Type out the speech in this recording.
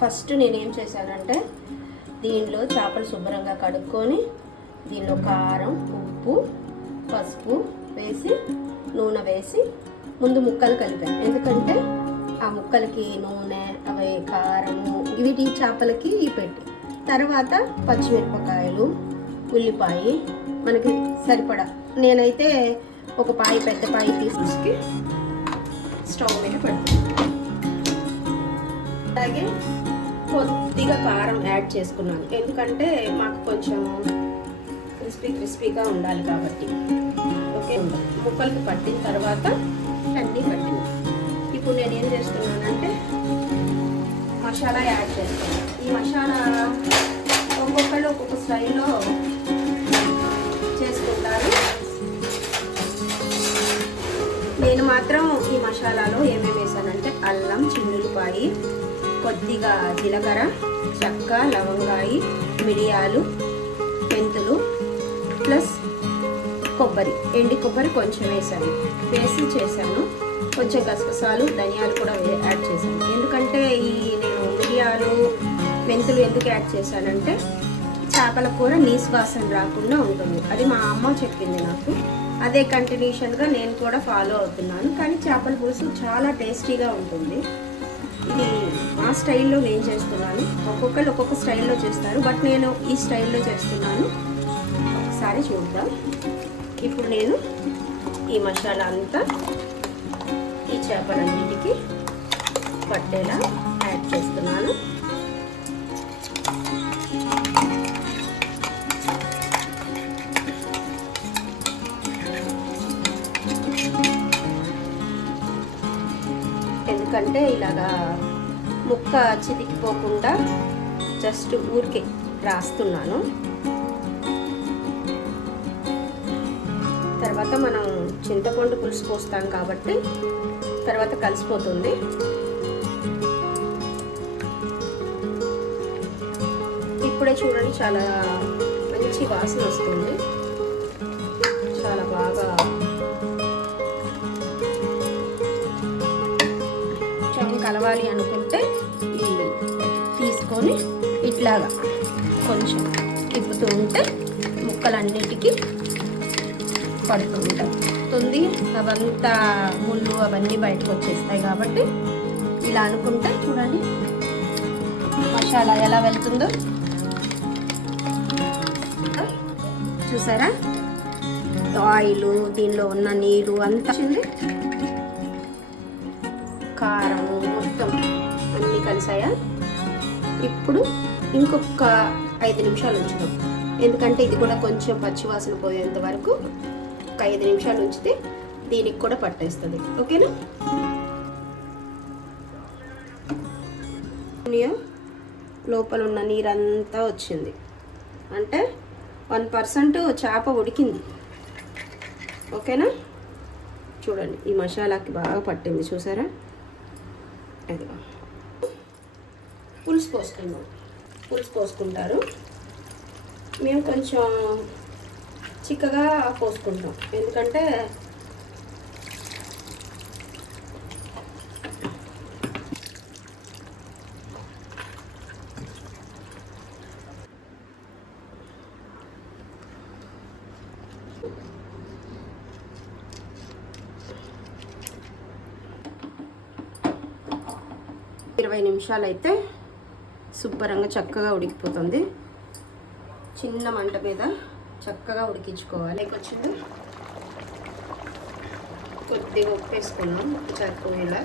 First నేనేం చేశానంటే దీనిలో చేపలు శుభ్రంగా కడుక్కొని దీనిలో కారం, ఉప్పు, పసుపు వేసి నూనె వేసి ముందు ముక్కలు కలిపాను. ఎందుకంటే ఆ ముక్కలకి నూనె, అవి కారము, వీటి చేపలకి పెట్టి తర్వాత పచ్చిమిరపకాయలు, ఉల్లిపాయ మనకి సరిపడా, నేనైతే ఒక పెద్ద పాయి తీసుకు స్టవ్ మీద పెడతాను. అలాగే కొద్దిగా కారం యాడ్ చేసుకున్నాను, ఎందుకంటే మాకు కొంచెం క్రిస్పీగా ఉండాలి కాబట్టి. ఓకే, ముక్కలకి పట్టిన తర్వాత అన్నీ పట్టింది. ఇప్పుడు నేను ఏం చేస్తున్నానంటే మసాలా యాడ్ చేస్తాను. ఈ మసాలా ఒక్కొక్కళ్ళు ఒక్కొక్క స్టైల్లో చేసుకుంటారు. నేను మాత్రం ఈ మసాలాలో ఏమేమి వేసానంటే అల్లం, చిన్నులపాయి, కొద్దిగా జీలకర్ర, చెక్క, లవంగాయి, మిరియాలు, మెంతులు ప్లస్ కొబ్బరి, ఎండి కొబ్బరి కొంచెం వేసి చేశాను. కొంచెం గసగసాలు, ధనియాలు కూడా యాడ్ చేశాను. ఎందుకంటే నేను మిరియాలు, మెంతులు ఎందుకు యాడ్ చేశానంటే చేపల కూర నీసు వాసన రాకుండా ఉంటుంది. అది మా అమ్మ చెప్పింది నాకు. అదే కంటిన్యూషన్గా నేను కూడా ఫాలో అవుతున్నాను. కానీ చేపల పులుసు చాలా టేస్టీగా ఉంటుంది. ఇది మా స్టైల్లో నేను చేస్తున్నాను. ఒక్కొక్కరు ఒక్కొక్క స్టైల్లో చేస్తారు, బట్ నేను ఈ స్టైల్లో చేస్తున్నాను. ఒకసారి చూద్దాం. ఇప్పుడు నేను ఈ మసాలా అంతా ఈ చేపలన్నిటికీ పట్టేలా యాడ్ చేస్తున్నాను. ఎందుకంటే ఇలాగా ముక్క చితికిపోకుండా జస్ట్ ఊరికే రాస్తున్నాను. తర్వాత మనం చింతపండు పులుసు పోస్తాం కాబట్టి తర్వాత కలిసిపోతుంది. ఇప్పుడే చూడండి చాలా మంచి వాసన వస్తుంది. చాలా బాగా కలవాలి అనుకుంటే తీసుకొని ఇట్లాగా కొంచెం తిప్పుతూ ఉంటే ముక్కలన్నిటికీ పడుతూ ఉంటుంది. అవంతా ముళ్ళు అవన్నీ బయటకు వచ్చేస్తాయి కాబట్టి ఇలా అనుకుంటే చూడండి మసాలా ఎలా వెళ్తుందో చూసారా. ఆయిల్, దీనిలో ఉన్న నీరు అంతా వచ్చింది, కారము మొత్తం అన్నీ కలిసాయా. ఇప్పుడు ఇంకొక 5 నిమిషాలు ఉంచుదాం. ఎందుకంటే ఇది కూడా కొంచెం పచ్చివాసన పోయేంత వరకు ఒక 5 నిమిషాలు ఉంచితే దీనికి కూడా పట్టేస్తుంది. ఓకేనా. లోపల ఉన్న నీరంతా వచ్చింది అంటే 1% చేప ఉడికింది. ఓకేనా. చూడండి ఈ మసాలాకి బాగా పట్టింది చూసారా. అది పులుసు పోసుకుంటారు. మేము కొంచెం చిక్కగా పోసుకుంటాం, ఎందుకంటే ఇరవై నిమిషాలు అయితే శుభ్రంగా చక్కగా ఉడికిపోతుంది. చిన్న మంట మీద చక్కగా ఉడికించుకోవాలి. వచ్చింది కొద్దిగా ఉప్పు వేసుకున్నాం, సరిపోయేలా.